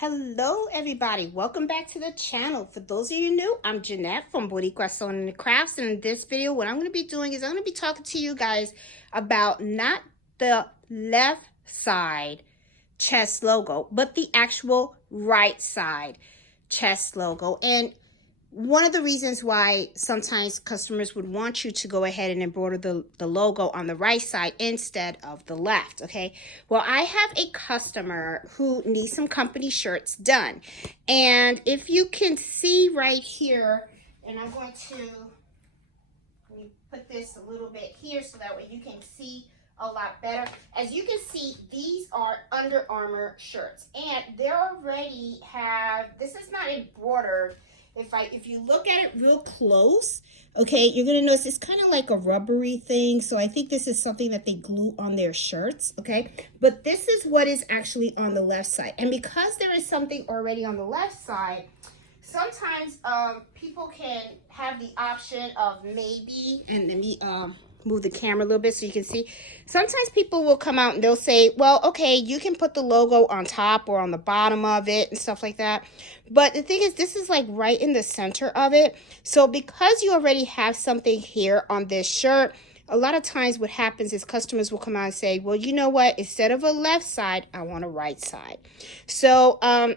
Hello everybody, welcome back to the channel. For those of you new, I'm Jeanette from Boricua Sewing and Crafts, and in this video what I'm going to be doing is I'm going to be talking to you guys about not the left side chest logo, but the actual right side chest logo. And one of the reasons why sometimes customers would want you to go ahead and embroider the logo on the right side instead of the left, okay? Well, I have a customer who needs some company shirts done. And if you can see right here, and I'm going to let me put this a little bit here so that way you can see a lot better. As you can see, these are Under Armour shirts. And they already have, this is not embroidered. If you look at it real close, okay, you're going to notice it's kind of like a rubbery thing. So I think this is something that they glue on their shirts, okay? But this is what is actually on the left side. And because there is something already on the left side, sometimes people can have the option of maybe, and let me move the camera a little bit so you can see. Sometimes people will come out and they'll say, well, okay, you can put the logo on top or on the bottom of it and stuff like that. But the thing is, this is like right in the center of it. So because you already have something here on this shirt, a lot of times what happens is customers will come out and say, well, you know what, instead of a left side, I want a right side. So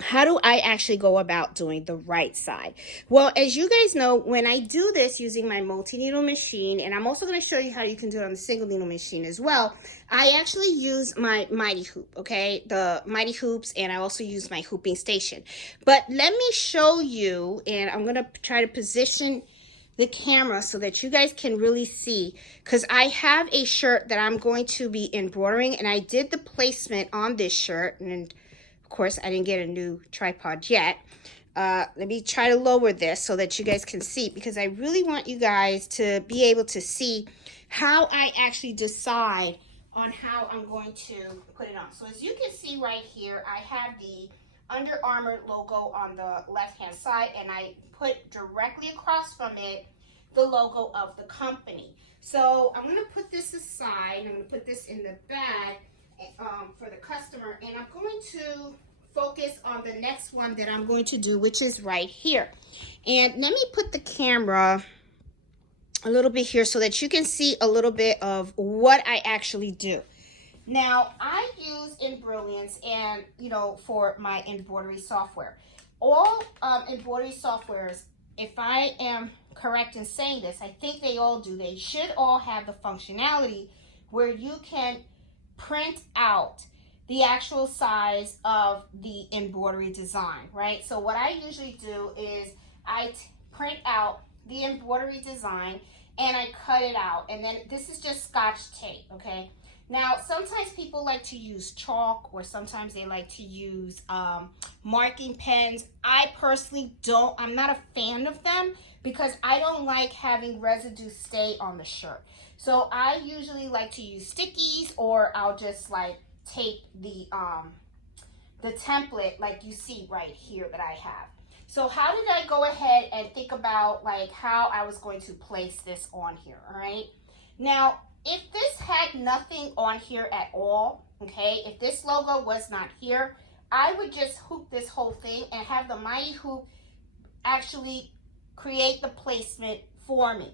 how do I actually go about doing the right side? Well, as you guys know, when I do this using my multi-needle machine, and I'm also going to show you how you can do it on the single needle machine as well, I actually use my Mighty Hoop, okay? The Mighty Hoops, and I also use my hooping station. But let me show you, and I'm going to try to position the camera so that you guys can really see, because I have a shirt that I'm going to be embroidering, and I did the placement on this shirt, and of course, I didn't get a new tripod yet. Let me try to lower this so that you guys can see, because I really want you guys to be able to see how I actually decide on how I'm going to put it on. So as you can see right here, I have the Under Armour logo on the left-hand side, and I put directly across from it the logo of the company. So I'm going to put this aside. I'm going to put this in the bag for the customer, and I'm going to focus on the next one that I'm going to do, which is right here. And let me put the camera a little bit here so that you can see a little bit of what I actually do. Now, I use Embrilliance and, for my embroidery software. All embroidery softwares, if I am correct in saying this, I think they all do. They should all have the functionality where you can print out the actual size of the embroidery design, right? So what I usually do is I print out the embroidery design and I cut it out, and then this is just Scotch tape, okay? Now, sometimes people like to use chalk, or sometimes they like to use marking pens. I personally don't. I'm not a fan of them because I don't like having residue stay on the shirt. So I usually like to use stickies, or I'll just like tape the template like you see right here that I have. So how did I go ahead and think about like how I was going to place this on here, all right? Now, if this had nothing on here at all, okay, if this logo was not here, I would just hoop this whole thing and have the Mighty Hoop actually create the placement for me.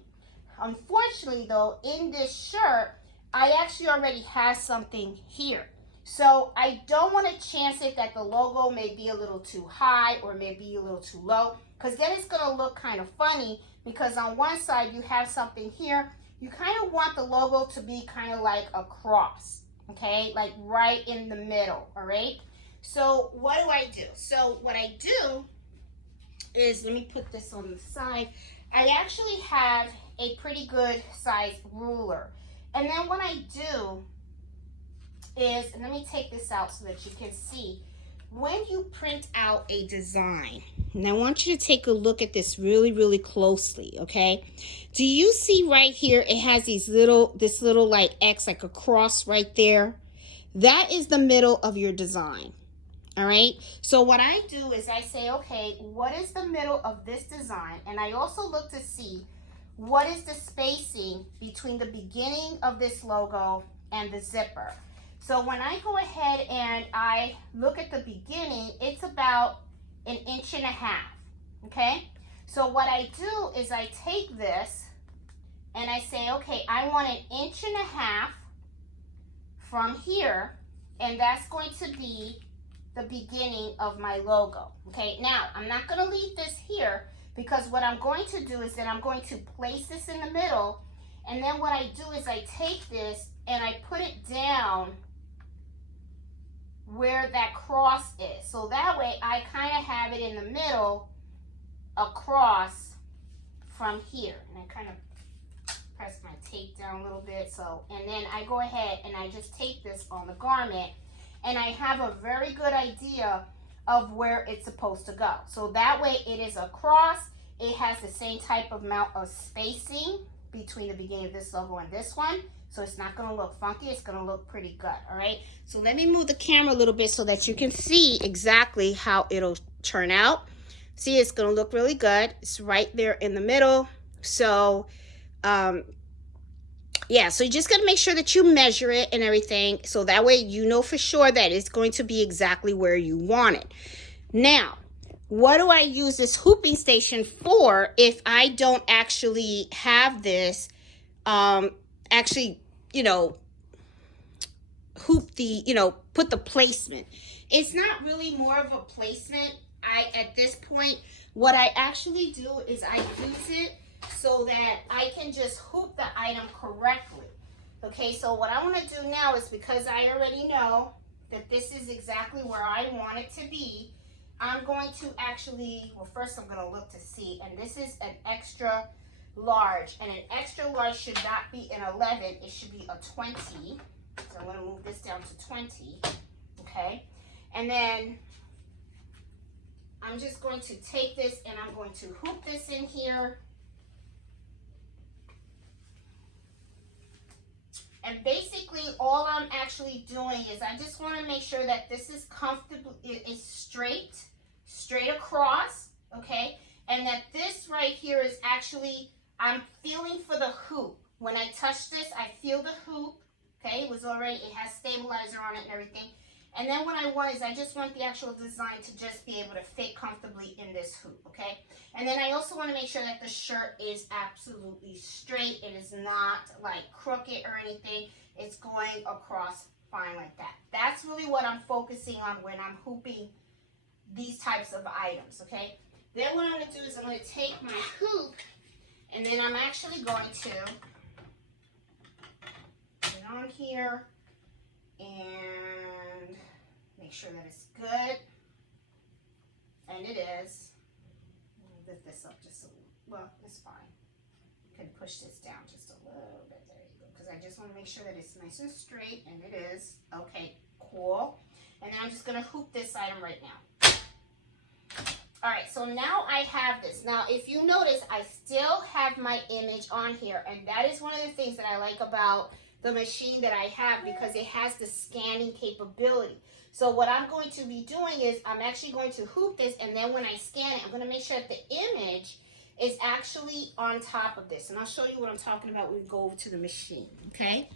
Unfortunately, though, in this shirt, I actually already have something here. So I don't want to chance it that the logo may be a little too high or maybe a little too low, because then it's going to look kind of funny, because on one side you have something here. You kind of want the logo to be kind of like a cross, okay? Like right in the middle, all right? So what do I do? So what I do is, let me put this on the side. I actually have a pretty good size ruler. And then what I do is, and let me take this out so that you can see, when you print out a design, and I want you to take a look at this really, really closely, okay? Do you see right here, it has this little like X, like a cross right there? That is the middle of your design, all right? So what I do is I say, okay, what is the middle of this design? And I also look to see what is the spacing between the beginning of this logo and the zipper. So when I go ahead and I look at the beginning, it's about 1.5 inches, okay? So what I do is I take this and I say, okay, I want 1.5 inches from here, and that's going to be the beginning of my logo, okay? Now, I'm not gonna leave this here because what I'm going to do is that I'm going to place this in the middle, and then what I do is I take this and I put it down where that cross is. So that way I kind of have it in the middle across from here. And I kind of press my tape down a little bit. So, and then I go ahead and I just take this on the garment, and I have a very good idea of where it's supposed to go. So that way it is across. It has the same type of amount of spacing between the beginning of this logo and this one. So it's not gonna look funky, it's gonna look pretty good, all right? So let me move the camera a little bit so that you can see exactly how it'll turn out. See, it's gonna look really good. It's right there in the middle. So, yeah, so you just gotta make sure that you measure it and everything, so that way you know for sure that it's going to be exactly where you want it. Now, what do I use this hooping station for if I don't actually have this, actually, you know, hoop the, you know, put the placement? It's not really more of a placement. At this point, what I actually do is I use it so that I can just hoop the item correctly. Okay, so what I want to do now is, because I already know that this is exactly where I want it to be, I'm going to actually, well, first I'm going to look to see, and this is an extra large, and an extra large should not be an 11, it should be a 20. So I'm going to move this down to 20, okay? And then I'm just going to take this and I'm going to hoop this in here. And basically all I'm actually doing is I just want to make sure that this is comfortable, it is straight across, okay? And that this right here is actually, I'm feeling for the hoop. When I touch this, I feel the hoop, okay? It has stabilizer on it and everything. And then what I want is I just want the actual design to just be able to fit comfortably in this hoop, okay? And then I also want to make sure that the shirt is absolutely straight. It is not like crooked or anything. It's going across fine like that. That's really what I'm focusing on when I'm hooping these types of items, okay? Then what I'm going to do is I'm going to take my hoop, and then I'm actually going to put it on here and make sure that it's good, and it is. Lift this up just a little. Well, it's fine. You can push this down just a little bit. There you go, because I just want to make sure that it's nice and straight, and it is. Okay, cool. And then I'm just going to hoop this item right now. All right, so now I have this. Now, if you notice, I still have my image on here, and that is one of the things that I like about the machine that I have, because it has the scanning capability. So what I'm going to be doing is I'm actually going to hoop this, and then when I scan it, I'm going to make sure that the image is actually on top of this. And I'll show you what I'm talking about when we go over to the machine, okay?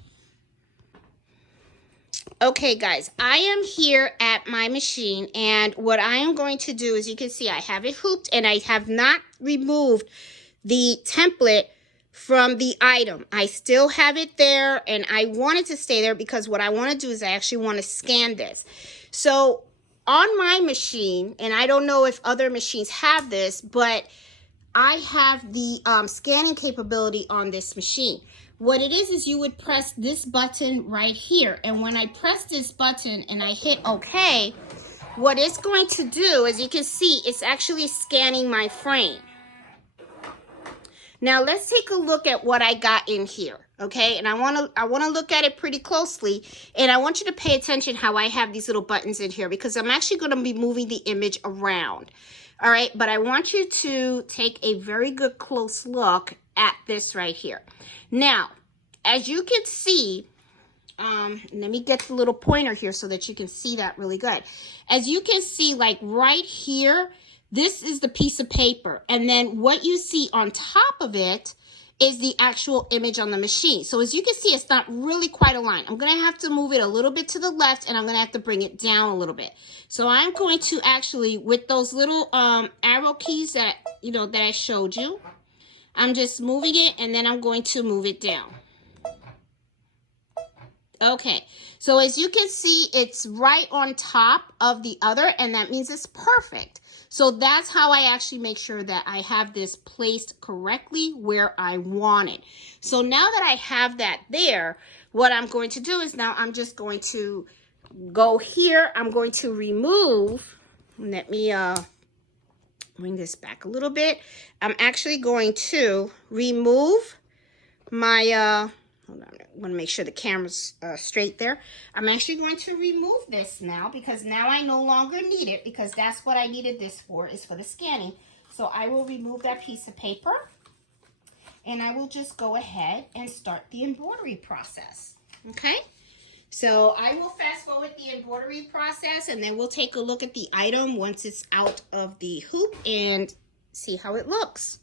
Okay, guys, I am here at my machine, and what I am going to do is, you can see I have it hooped, and I have not removed the template from the item. I still have it there, and I want it to stay there because what I want to do is I actually want to scan this. So on my machine, and I don't know if other machines have this, but I have the scanning capability on this machine. What it is you would press this button right here, and when I press this button and I hit OK, what it's going to do, as you can see, it's actually scanning my frame. Now let's take a look at what I got in here, okay? And I want to look at it pretty closely, and I want you to pay attention how I have these little buttons in here, because I'm actually going to be moving the image around. All right, but I want you to take a very good close look at this right here. Now, as you can see, let me get the little pointer here so that you can see that really good. As you can see, like right here, this is the piece of paper, and then what you see on top of it is the actual image on the machine. So as you can see, it's not really quite aligned. I'm going to have to move it a little bit to the left, and I'm going to have to bring it down a little bit. So I'm going to actually, with those little arrow keys that, that I showed you, I'm just moving it, and then I'm going to move it down. Okay, so as you can see, it's right on top of the other, and that means it's perfect. So that's how I actually make sure that I have this placed correctly where I want it. So now that I have that there, what I'm going to do is now I'm just going to go here. I'm going to remove, let me bring this back a little bit. I'm actually going to remove my, hold on, I want to make sure the camera's straight there. I'm actually going to remove this now because now I no longer need it, because that's what I needed this for, is for the scanning. So I will remove that piece of paper, and I will just go ahead and start the embroidery process. Okay? So I will fast forward the embroidery process, and then we'll take a look at the item once it's out of the hoop and see how it looks.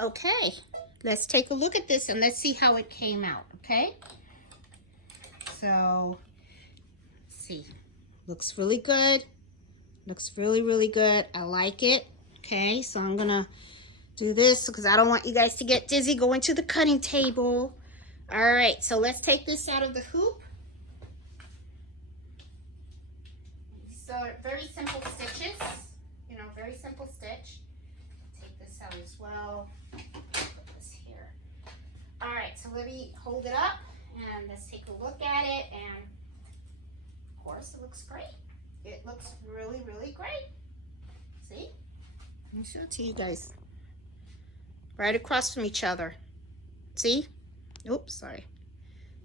Okay, let's take a look at this and let's see how it came out, okay? So, let's see. Looks really good. Looks really, really good. I like it. Okay, so I'm gonna do this because I don't want you guys to get dizzy going to the cutting table. All right, so let's take this out of the hoop. So very simple stitches, you know, very simple stitch. Take this out as well. Put this here. All right, so let me hold it up and let's take a look at it. And of course, it looks great. It looks really, really great. See? Let me show it to you guys. Right across from each other. See? Oops, sorry.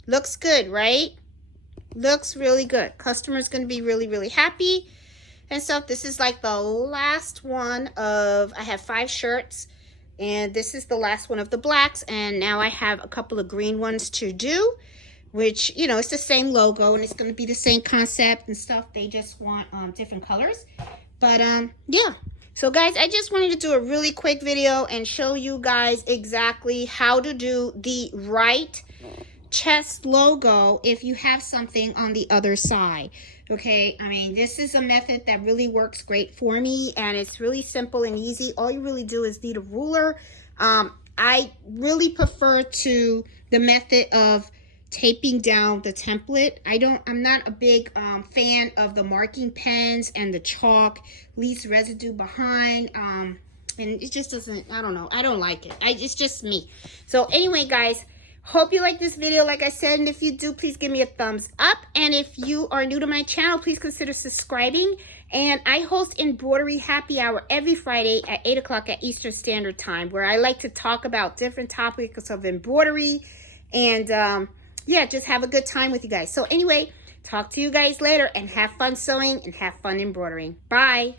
Looks good, right? Looks really good. Customer's going to be really, really happy and stuff. This is like the last one of, I have 5 shirts, and this is the last one of the blacks, and now I have a couple of green ones to do, which, you know, it's the same logo and it's going to be the same concept and stuff. They just want different colors. But yeah. So guys, I just wanted to do a really quick video and show you guys exactly how to do the right chest logo if you have something on the other side. Okay, I mean, this is a method that really works great for me, and it's really simple and easy. All you really do is need a ruler. I really prefer to the method of taping down the template. I'm not a big fan of the marking pens and the chalk, leaves residue behind, and it just doesn't, I don't know, I don't like it. It's just me. So anyway, guys, hope you like this video, like I said, and if you do, please give me a thumbs up. And if you are new to my channel, please consider subscribing. And I host Embroidery Happy Hour every Friday at 8 o'clock at Eastern Standard Time, where I like to talk about different topics of embroidery and yeah, just have a good time with you guys. So anyway, talk to you guys later and have fun sewing and have fun embroidering. Bye.